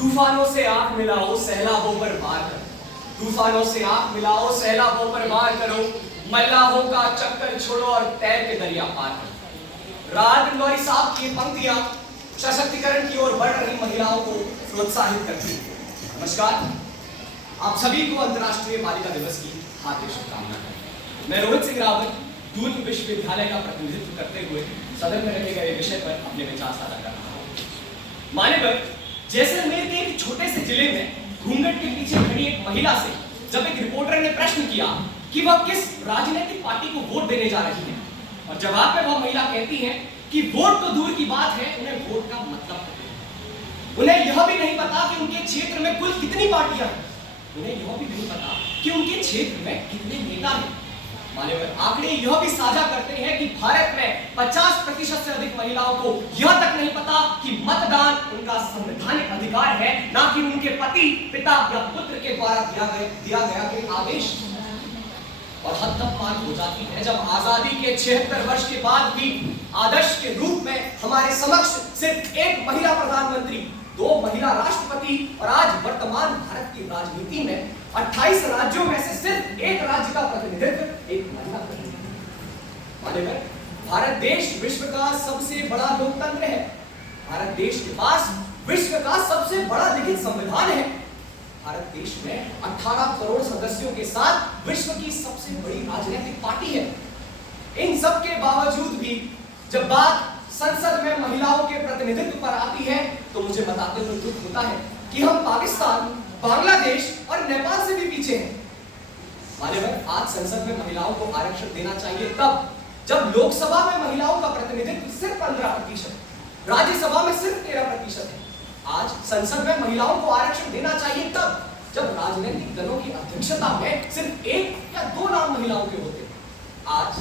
तूफानों से आंख मिलाओ सैलाबों पर वार करो, तूफानों से आंख मिलाओ सैलाबों पर वार करो, मल्लाहों का चक्कर छोड़ो और तैर के दरिया पार करो। राहत इंदौरी साहब की पंक्तियां सशक्तिकरण की ओर बढ़ रही महिलाओं को प्रोत्साहित करती हैं। नमस्कार, आप सभी को अंतर्राष्ट्रीय बालिका दिवस की हार्दिक शुभकामनाएं। मैं रोहित सिंह रावत दून विश्वविद्यालय का प्रतिनिधित्व करते हुए सदन में रखे गए विषय पर अपने विचार साझा कर रहा हूँ। मान्यवर, जैसलमेर के एक छोटे से जिले में घूंघट के पीछे खड़ी एक महिला से जब एक रिपोर्टर ने प्रश्न किया कि वह किस राजनीतिक पार्टी को वोट देने जा रही है, और जवाब में वह महिला कहती है कि वोट तो दूर की बात है, उन्हें वोट का मतलब पता है। उन्हें यह भी नहीं पता कि उनके क्षेत्र में कुल कितनी पार्टियां हैं, उन्हें यह भी नहीं पता कि उनके क्षेत्र में कितने नेता हैं। मान्यवर, आंकड़े यह भी साझा करते हैं कि भारत में 50% से अधिक महिलाओं को यह तक नहीं पता कि मतदान उनका संवैधानिक अधिकार है, ना कि उनके पति, पिता या पुत्र के द्वारा दिया गया कोई आदेश। और हद तब पार हो जाती है जब आजादी के 76 वर्ष के बाद भी आदर्श के रूप में हमारे समक्ष सिर्फ एक महिला प्रधानमंत्री, 2 महिला राष्ट्रपति और आज वर्तमान भारत की राजनीति में 28 राज्यों में से सिर्फ एक राज्य का प्रतिनिधित्व एक महिला प्रतिनिधित्व। मान्यवर, भारत देश विश्व का सबसे बड़ा लोकतंत्र है। भारत देश के पास विश्व का सबसे बड़ा लिखित संविधान है। भारत देश में 18 करोड़ सदस्यों के साथ विश्व की सबसे बड़ी राजनीतिक पार्टी है। इन सब के बावजूद भी जब बात संसद में महिलाओं के प्रतिनिधित्व पर आती है तो मुझे बताते हुए दुख होता है कि हम पाकिस्तान, बांग्लादेश और नेपाल से भी पीछे हैं। मान्यवर, आज संसद में महिलाओं को आरक्षण देना चाहिए तब जब लोकसभा में महिलाओं का प्रतिनिधित्व सिर्फ 15%, राज्यसभा में सिर्फ 13% है। आज संसद में महिलाओं को आरक्षण देना चाहिए तब जब राजनीतिक दलों की अध्यक्षता में सिर्फ 1 या 2 नाम महिलाओं के होते हैं। आज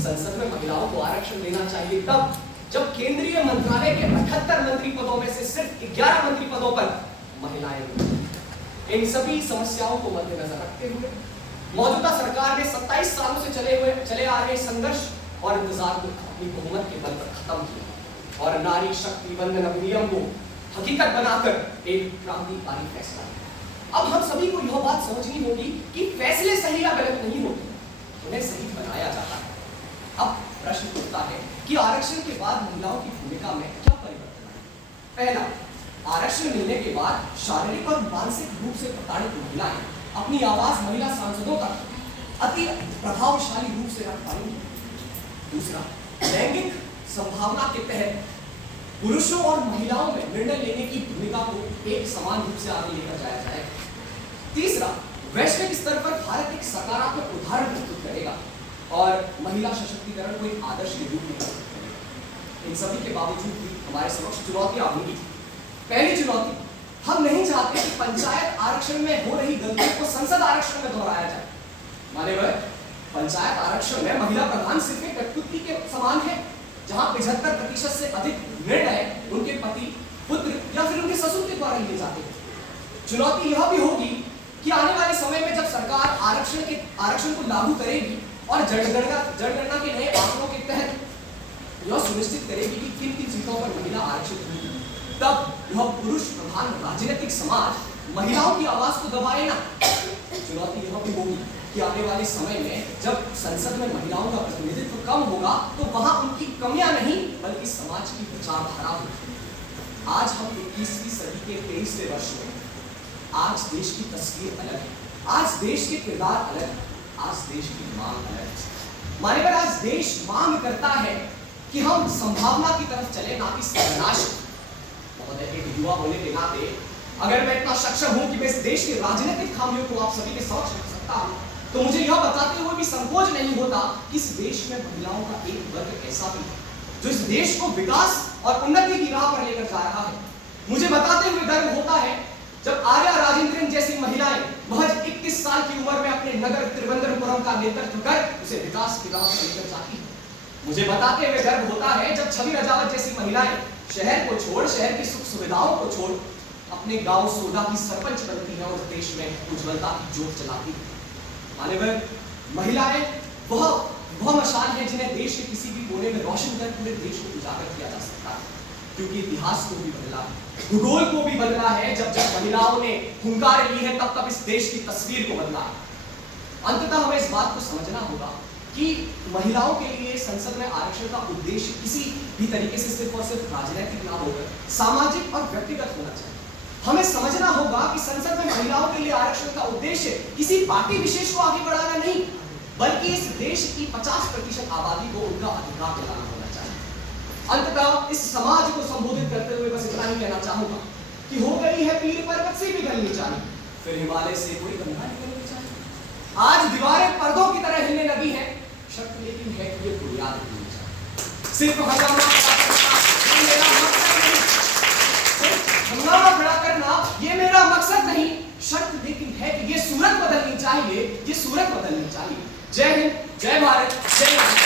संसद में महिलाओं को आरक्षण देना चाहिए तब जब केंद्रीय मंत्रालय के 78 मंत्री पदों में से सिर्फ 11 मंत्री पदों पर महिलाएं हैं। इन सभी समस्याओं को मद्देनजर रखते हुए मौजूदा सरकार ने 27 सालों से चले आ रहे संघर्ष और इंतजार को अपनी बहुमत के बल पर खत्म किया और नारी शक्ति वंदन अधिनियम को हकीकत बनाकर एक क्रांतिकारी फैसला लिया। अब हम सभी को यह बात समझनी होगी कि फैसले सही या गलत नहीं होते, उन्हें सही बनाया जाता है। अब प्रश्न उठता है कि आरक्षण के बाद महिलाओं की भूमिका में क्या परिवर्तन आए। पहला, आरक्षण मिलने के बाद शारीरिक और मानसिक रूप से प्रताड़ित महिलाएं अपनी आवाज महिला सांसदों का अति प्रभावशाली रूप से रख पाएंगी। दूसरा, लैंगिक संभावना के तहत पुरुषों और महिलाओं में निर्णय लेने की भूमिका को एक समान रूप से आगे लेकर जाया जाएगा। तीसरा, वैश्विक स्तर पर भारत एक सकारात्मक उदाहरण प्रस्तुत करेगा और महिला सशक्तिकरण को एक आदर्श के रूप में प्रस्तुत करेगा। इन सभी के बावजूद भी हमारे समक्ष चुनौतियां होंगी। पहली चुनौती, हम नहीं चाहते कि पंचायत आरक्षण में हो रही गलतियों को संसद आरक्षण में दोहराया जाए। मान्यवर, पंचायत आरक्षण में महिला प्रधान सिर्फ एक कठपुतली के समान है, जहां 75% से अधिक निर्णय उनके पति, पुत्र या फिर उनके ससुर के द्वारा लिए जाते हैं। चुनौती यह भी होगी कि आने वाले समय में जब सरकार आरक्षण को लागू करेगी और जनगणना के नए आंकड़ों के तहत यह सुनिश्चित करेगी कि किन-किन सीटों पर महिला आरक्षित होगी, तब यह पुरुष प्रधान राजनीतिक समाज महिलाओं की आवाज को दबाए ना। चुनौती यह भी होगी कि आने वाले समय में जब संसद में महिलाओं का प्रतिनिधित्व कम होगा तो वहां उनकी कमियां नहीं बल्कि समाज की विचारधारा होगी। आज हम 21वीं सदी के 23वें वर्ष में, आज देश की तस्वीर अलग है, आज देश के किरदार अलग है, आज देश की मांग अलग है। मान्यवर, आज देश मांग करता है कि हम संभावना की तरफ चले, ना कि सर्वनाश। महोदय, एक युवा होने के नाते अगर मैं इतना सक्षम हूं कि मैं इस देश के राजनीतिक खामियों को आप सभी के समक्ष रख सकता हूं, तो मुझे यह बताते हुए भी संकोच नहीं होता कि इस देश में महिलाओं का एक वर्ग ऐसा भी है जो इस देश को विकास और उन्नति की राह पर लेकर जा रहा है। मुझे बताते हुए गर्व होता है जब आर्या राजेंद्रन जैसी महिलाएं महज 21 साल की उम्र में अपने नगर त्रिवेंद्रपुरम का नेतृत्व कर उसे विकास की राह पर लेकर जाती है। मुझे बताते हुए गर्व होता है जब छवि रजावत जैसी महिलाएं शहर को छोड़, शहर की सुख सुविधाओं को छोड़ अपने गांव सोडा की सरपंच बनती है और देश में उज्ज्वलता की ज्योत जलाती है। मान्यवर, महिलाएं वह मशाल है जिन्हें देश के किसी भी कोने में रोशन कर पूरे देश को उजागर किया जा सकता है। क्योंकि इतिहास को भी बदला है, भूगोल को भी बदला है। जब जब महिलाओं ने हुंकार ली है, तब तब इस देश की तस्वीर को बदला है। अंततः हमें इस बात को समझना होगा कि महिलाओं के लिए संसद में आरक्षण का उद्देश्य किसी भी तरीके से सिर्फ और सिर्फ राजनीतिक ना होकर सामाजिक और व्यक्तिगत होना चाहिए। हमें समझना होगा कि संसद में महिलाओं के लिए आरक्षण का उद्देश्य किसी पार्टी विशेष को आगे बढ़ाना नहीं, बल्कि इस देश की 50% आबादी को उनका अधिकार दिलाना होना चाहिए। अंततः इस समाज को संबोधित करते हुए बस इतना ही कहना चाहूंगा कि हो गई है पीर पर्वत से पिघलनी चाहिए, फिर हिमालय से कोई गंगा निकलनी चाहिए। आज दीवारें पर्दों की तरह हिलने लगी हैं, शर्त लेकिन है कि ये बुनियाद होनी चाहिए। सिर्फ हंगामा खड़ा करना ये मेरा मकसद नहीं, शर्त लेकिन है कि ये सूरत बदलनी चाहिए, ये सूरत बदलनी चाहिए। जय हिंद, जय भारत, जय भारत।